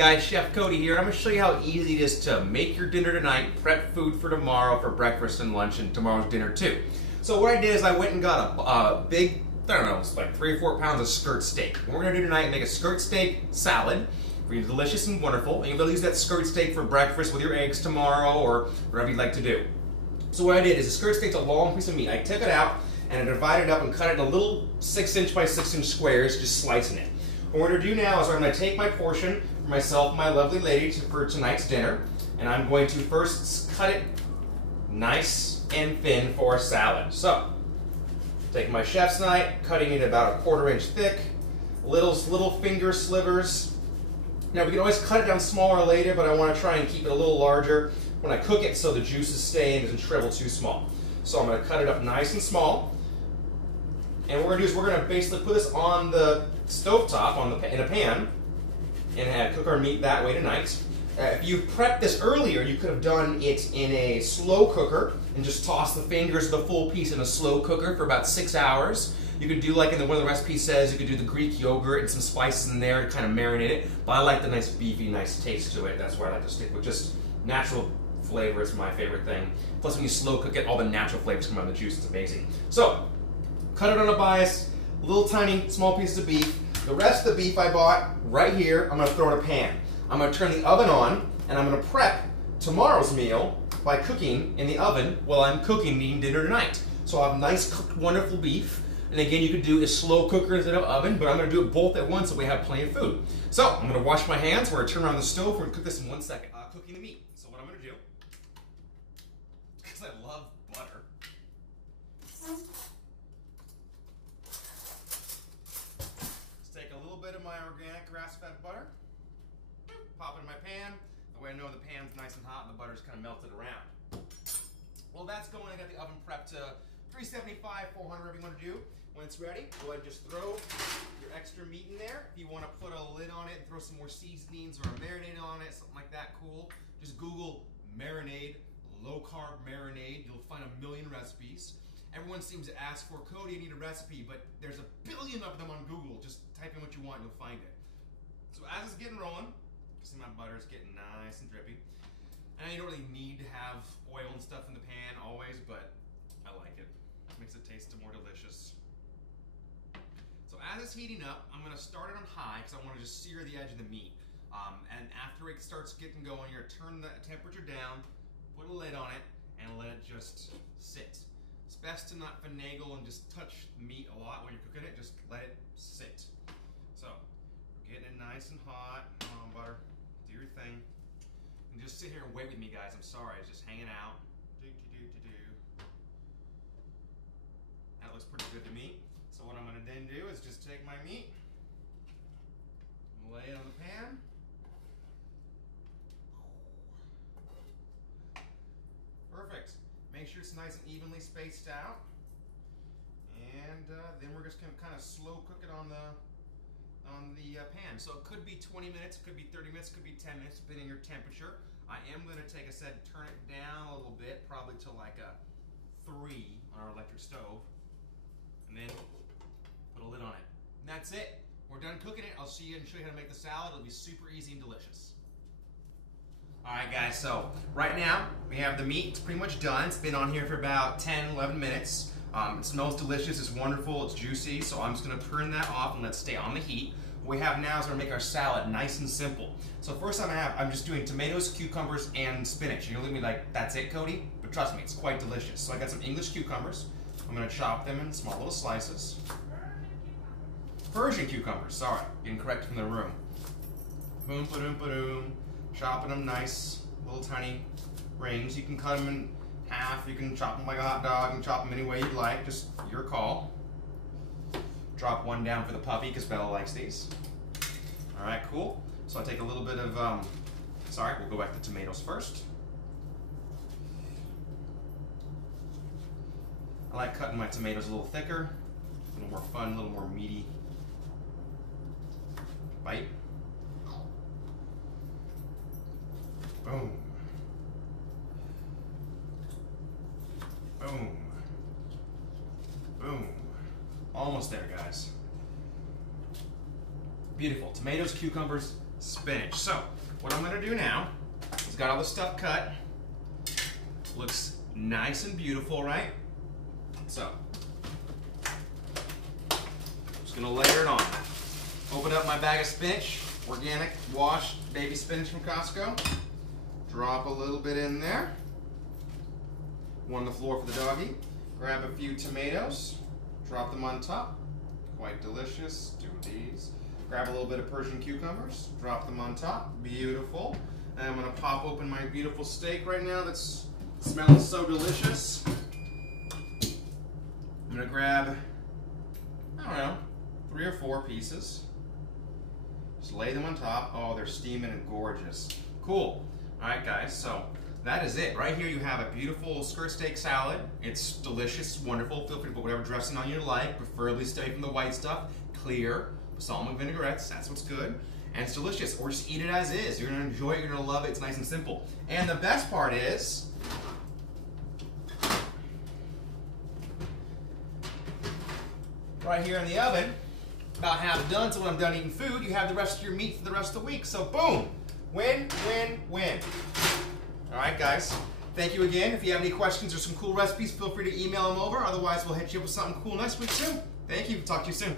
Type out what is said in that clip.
guys, Chef Cody here. I'm going to show you how easy it is to make your dinner tonight, prep food for tomorrow for breakfast and lunch and tomorrow's dinner too. So what I did is I went and got a big, I don't know, it's like 3 or 4 pounds of skirt steak. What we're going to do tonight is make a skirt steak salad. It's delicious and wonderful. And you'll be able to use that skirt steak for breakfast with your eggs tomorrow or whatever you'd like to do. So what I did is the skirt steak's a long piece of meat. I took it out and I divided it up and cut it into little 6-inch by 6-inch squares, just slicing it. What we're going to do now is I'm going to take my portion for myself and my lovely lady for tonight's dinner, and I'm going to first cut it nice and thin for a salad. So, take my chef's knife, cutting it about a 1/4 inch thick, little finger slivers. Now we can always cut it down smaller later, but I want to try and keep it a little larger when I cook it so the juices stay and doesn't shrivel too small. So I'm going to cut it up nice and small. And what we're going to do is we're going to basically put this on the stovetop in a pan and cook our meat that way tonight. If you prepped this earlier, you could have done it in a slow cooker and just toss the fingers of the full piece in a slow cooker for about 6 hours. You could do like one of the recipes says, you could do the Greek yogurt and some spices in there to kind of marinate it. But I like the nice beefy, nice taste to it. That's where I like to stick with just natural flavor. It's my favorite thing. Plus when you slow cook it, all the natural flavors come out of the juice. It's amazing. So, cut it on a bias, little tiny small pieces of beef. The rest of the beef I bought right here, I'm going to throw in a pan. I'm going to turn the oven on and I'm going to prep tomorrow's meal by cooking in the oven while I'm cooking and eating dinner tonight. So I'll have nice cooked wonderful beef. And again, you could do a slow cooker instead of oven, but I'm going to do it both at once so we have plenty of food. So I'm going to wash my hands. We're going to turn around the stove. We're going to cook this in 1 second. Cooking the meat. So what I'm going to do, because I love butter, take a little bit of my organic grass-fed butter, pop it in my pan. The way I know the pan's nice and hot and the butter's kind of melted around. Well, that's going. I got the oven prepped to 375, 400, whatever you want to do. When it's ready, go ahead and just throw your extra meat in there. If you want to put a lid on it and throw some more seasonings or a marinade on it, something like that, cool. Just Google marinade, low-carb marinade. You'll find a million recipes. Everyone seems to ask for, Cody, I need a recipe, but there's a billion of them on Google. Just type in what you want and you'll find it. So as it's getting rolling, see my butter is getting nice and drippy. And you don't really need to have oil and stuff in the pan always, but I like it. It makes it taste more delicious. So as it's heating up, I'm going to start it on high because I want to just sear the edge of the meat. And after it starts getting going, you're going to turn the temperature down, put a lid on it, and let it just sit. It's best to not finagle and just touch the meat a lot when you're cooking it. Just let it sit. So, we're getting it nice and hot. Come on, butter. Do your thing. And just sit here and wait with me, guys. I'm sorry. It's just hanging out. That looks pretty good to me. So what I'm going to then do is just take my meat, lay it on the pan. Perfect. Make sure it's nice and evenly spaced out. And then we're just going to kind of slow cook it on the pan. So it could be 20 minutes, it could be 30 minutes, it could be 10 minutes, depending on your temperature. I am going to take, I said, turn it down a little bit, probably to like a 3 on our electric stove. And then put a lid on it. And that's it. We're done cooking it. I'll see you and show you how to make the salad. It'll be super easy and delicious. Alright guys, so right now we have the meat. It's pretty much done. It's been on here for about 10, 11 minutes. It smells delicious. It's wonderful. It's juicy. So I'm just going to turn that off and let it stay on the heat. What we have now is going to make our salad nice and simple. So first I'm just doing tomatoes, cucumbers, and spinach. You're going to look at me like, that's it, Cody? But trust me, it's quite delicious. So I got some English cucumbers. I'm going to chop them in small little slices. Persian cucumbers, sorry, getting correct from the room. Boom, ba-doom, ba-doom. Chopping them nice, little tiny rings. You can cut them in half, you can chop them like a hot dog, and chop them any way you'd like, just your call. Drop one down for the puppy, because Bella likes these. Alright, cool. So I'll take a little bit of, we'll go back to tomatoes first. I like cutting my tomatoes a little thicker, a little more fun, a little more meaty bite. Boom. Boom. Boom. Almost there, guys. Beautiful. Tomatoes, cucumbers, spinach. So, what I'm gonna do now is got all the stuff cut. Looks nice and beautiful, right? So, just gonna layer it on. Open up my bag of spinach, organic, washed baby spinach from Costco. Drop a little bit in there. One on the floor for the doggy. Grab a few tomatoes, drop them on top. Quite delicious. Do these. Grab a little bit of Persian cucumbers, drop them on top. Beautiful. And I'm gonna pop open my beautiful steak right now that's smelling so delicious. I'm gonna grab, I don't know, 3 or 4 pieces. Just lay them on top. Oh, they're steaming and gorgeous. Cool. All right, guys, so that is it. Right here you have a beautiful skirt steak salad. It's delicious, it's wonderful. Feel free to put whatever dressing on you like, preferably stay from the white stuff. Clear, balsamic vinaigrettes, that's what's good. And it's delicious, or just eat it as is. You're gonna enjoy it, you're gonna love it, it's nice and simple. And the best part is, right here in the oven, about half done, so when I'm done eating food, you have the rest of your meat for the rest of the week. So boom, win, win, win. All right, guys, thank you again. If you have any questions or some cool recipes, feel free to email them over. Otherwise, we'll hit you up with something cool next week too. Thank you, talk to you soon.